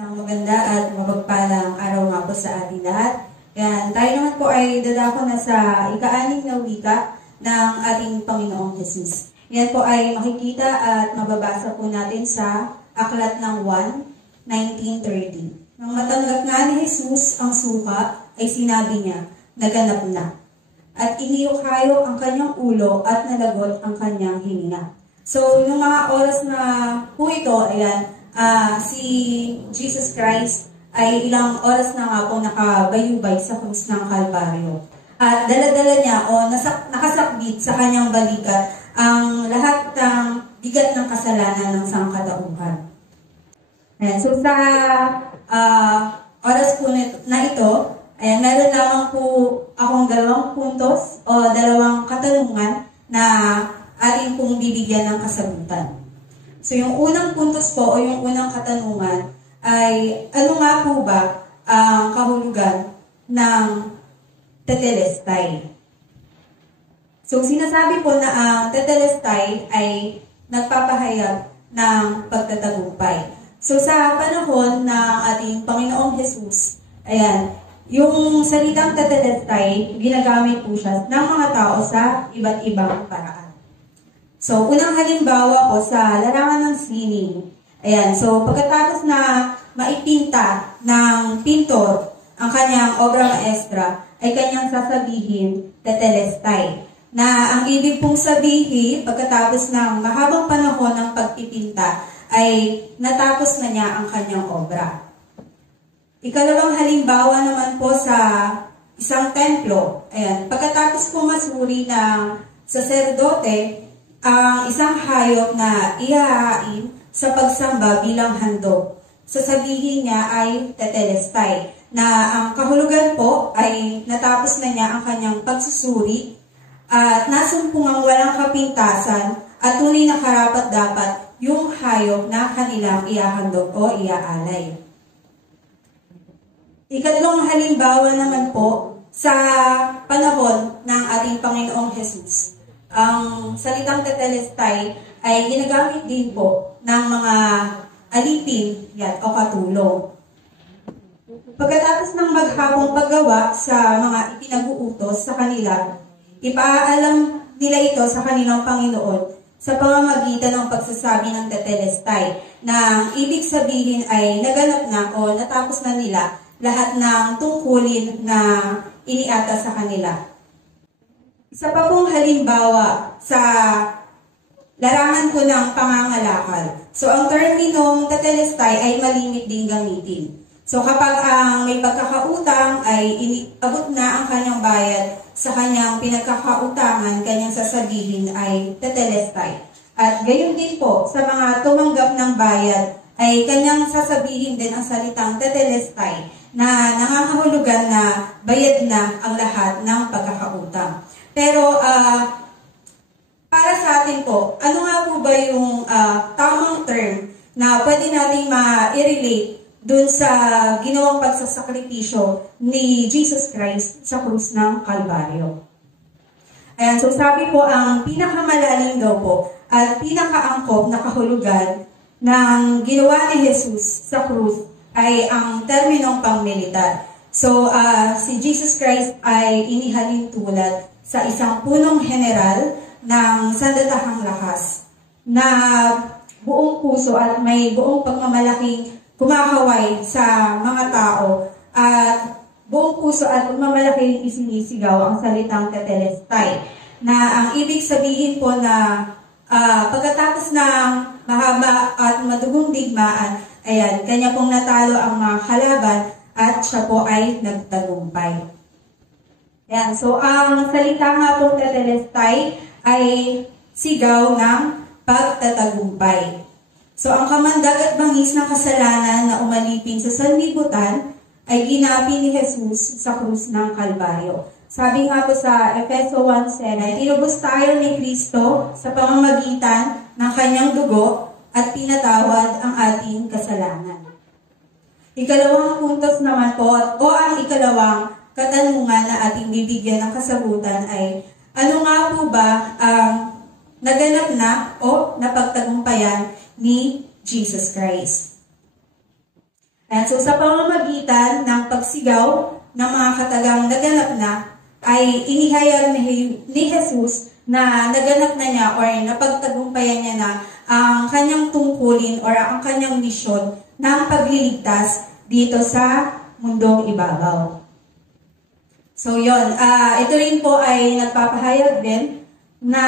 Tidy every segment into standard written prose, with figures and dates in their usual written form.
Isang maganda at mapagpalang araw nga po sa ating lahat. Yan, tayo naman po ay dadako na sa ika-6 na wika ng ating Panginoong Jesus. Yan po ay makikita at mababasa po natin sa Aklat ng 1:19-30. Nang matanggap nga ni Jesus ang suka, ay sinabi niya, naganap na. At iniyok-hayok ang kanyang ulo at nalagot ang kanyang hininga. So, yung mga oras na po ito, ayan, si Jesus Christ ay ilang oras na nga po nakabayubay sa krus ng Kalbaryo. At dala-dala niya o nakasakbit sa kanyang balikat ang lahat ng bigat ng kasalanan ng sangkatauhan. So sa oras po na ito, ayan, meron lamang po akong 2 puntos o 2 katanungan na ating pong bibigyan ng kasagutan. So yung unang puntos po o yung unang katanungan ay ano nga po ba ang kahulugan ng tetelestai? So sinasabi po na ang tetelestai ay nagpapahayag ng pagtatagumpay. So sa panahon ng ating Panginoong Jesus, ayan, yung salitang tetelestai, ginagamit po siya ng mga tao sa iba't ibang paraan. So unang halimbawa po sa larangan ng sining. Ayan, so pagkatapos na maipinta ng pintor ang kanyang obra maestra, ay kanyang sasabihin, tetelestai. Na ang ibig pong sabihin, pagkatapos ng mahabang panahon ng pagpipinta, ay natapos na niya ang kanyang obra. Ikalawang halimbawa naman po sa isang templo. Ayan, pagkatapos po masuri ng saserdote, ang isang hayop na ihahain sa pagsamba bilang handog. Sasabihin niya ay tetelestai, na ang kahulugan po ay natapos na niya ang kanyang pagsusuri at nasumpungang walang kapintasan at tunay na karapat-dapat yung hayop na kanilang iahandog o iaalay. Ikatlong halimbawa naman po sa panahon ng ating Panginoong Jesus. Ang salitang tetelestai ay ginagamit din po ng mga alipin o katulong. Pagkatapos ng maghapong paggawa sa mga ipinag-uutos sa kanila, ipaalam nila ito sa kanilang Panginoon sa pamamagitan ng pagsasabi ng tetelestai na ang ibig sabihin ay naganap na o natapos na nila lahat ng tungkulin na iniata sa kanila. Isa pa pong halimbawa sa larangan ko ng pangangalakal. So, ang terminong tetelestai ay malimit din gamitin. So, kapag ang may pagkakautang ay abot na ang kanyang bayad sa kanyang pinagkakautangan, kanyang sasabihin ay tetelestai. At gayon din po, sa mga tumanggap ng bayad, ay kanyang sasabihin din ang salitang tetelestai na nangangahulugan na bayad na ang lahat ng pagkakautang. Pero, para sa atin po, ano nga po ba yung tamang term na pwede nating ma-relate dun sa ginawang pagsasakripisyo ni Jesus Christ sa krus ng Kalbaryo? Ayan, so sabi po, ang pinakamalalim daw po at pinakaangkop na kahulugan ng ginawa ni Jesus sa krus ay ang terminong pangmilitar. So, si Jesus Christ ay inihalin tulad sa isang punong general ng sandatahang lakas na buong puso at may buong pagmamalaking kumakaway sa mga tao at buong puso at pagmamalaking isinisigaw ang salitang tetelestai, na ang ibig sabihin po na pagkatapos ng mahaba at madugong digmaan, ayan, kanya pong natalo ang mga kalaban at siya po ay nagtagumpay. Ayan, so ang salita nga pong tetelestai ay sigaw ng pagtatagumpay. So ang kamandag at bangis ng kasalanan na umalipin sa sanlibutan ay ginapi ni Jesus sa krus ng Kalbaryo. Sabi nga po sa Efeso 1:7, inubos tayo ni Kristo sa pamamagitan ng kanyang dugo at pinatawad ang ating kasalanan. Ikalawang puntos naman po, o ang ikalawang katanungan na ating bibigyan ng kasagutan ay, ano nga po ba ang naganap na o napagtagumpayan ni Jesus Christ? Ayan, so sa pamamagitan ng pagsigaw ng mga katagang naganap na, ay inihayag ni Jesus na naganap na niya or napagtagumpayan niya na ang kanyang tungkulin or ang kanyang misyon ng pagliligtas dito sa mundong ibabaw. So yon, ito rin po ay nagpapahayag din na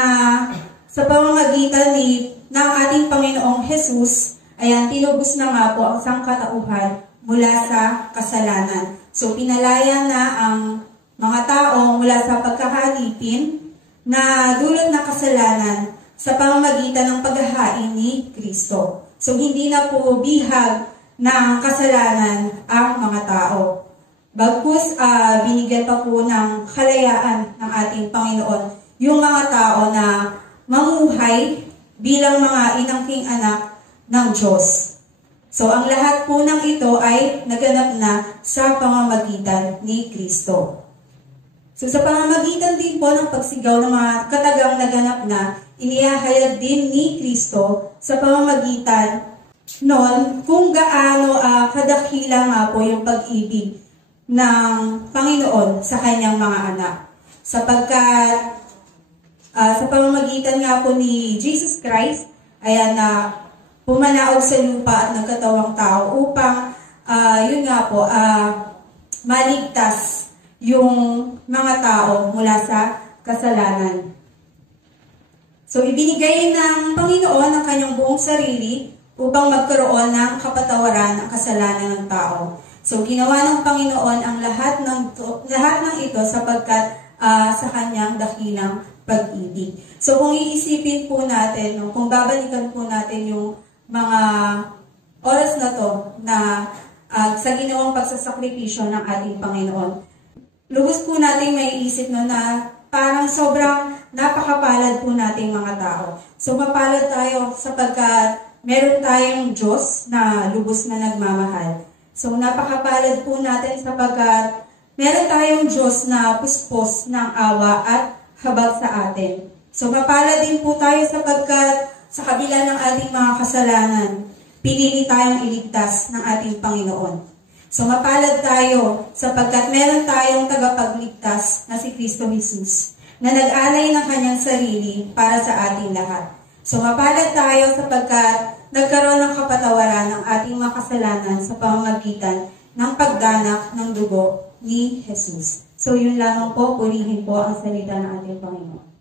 sa pamamagitan ng ating Panginoong Jesus, ayan, tinubos na nga po ang sangkatauhan mula sa kasalanan. So pinalaya na ang mga tao mula sa pagkakalipin na dulot ng kasalanan sa pamamagitan ng paghahain ni Kristo. So hindi na po bihag ng kasalanan ang mga tao. Bagkus binigyan pa po ng kalayaan ng ating Panginoon yung mga tao na mamuhay bilang mga inangking anak ng Diyos. So ang lahat po ng ito ay naganap na sa pamamagitan ni Kristo. So sa pamamagitan din po ng pagsigaw ng mga katagang naganap na, inihahayag din ni Kristo sa pamamagitan noon kung gaano kadakila nga po yung pag-ibig ng Panginoon sa kanyang mga anak. Sapagkat sa pamamagitan nga po ni Jesus Christ, ayan na pumanaog sa lupa at nagkatawang tao upang yun nga po, maligtas yung mga tao mula sa kasalanan. So ibinigay ng Panginoon ang kanyang buong sarili upang magkaroon ng kapatawaran ng kasalanan ng tao. So ginawa ng Panginoon ang lahat ng ito sapagkat sa kanyang dakilang pag-ibig. So kung iisipin po natin, kung babalikan po natin yung mga oras na to na sa ginawang pagsasakripisyo ng ating Panginoon, lubos po natin may isip na parang sobrang napakapalad po nating mga tao. So mapalad tayo sapagkat meron tayong Diyos na lubos na nagmamahal. So napakapalad po natin sapagkat meron tayong Diyos na puspos ng awa at habag sa atin. So mapalad din po tayo sapagkat sa kabila ng ating mga kasalanan, pinili tayong iligtas ng ating Panginoon. So mapalad tayo sapagkat meron tayong tagapagligtas na si Kristo Jesus na nag-alay ng kanyang sarili para sa ating lahat. So mapalad tayo sapagkat nagkaroon ng kapatawaran ng ating mga kasalanan sa pamamagitan ng pagdanak ng dugo ni Jesus. So yun lamang po, purihin po ang salita ng ating Panginoon.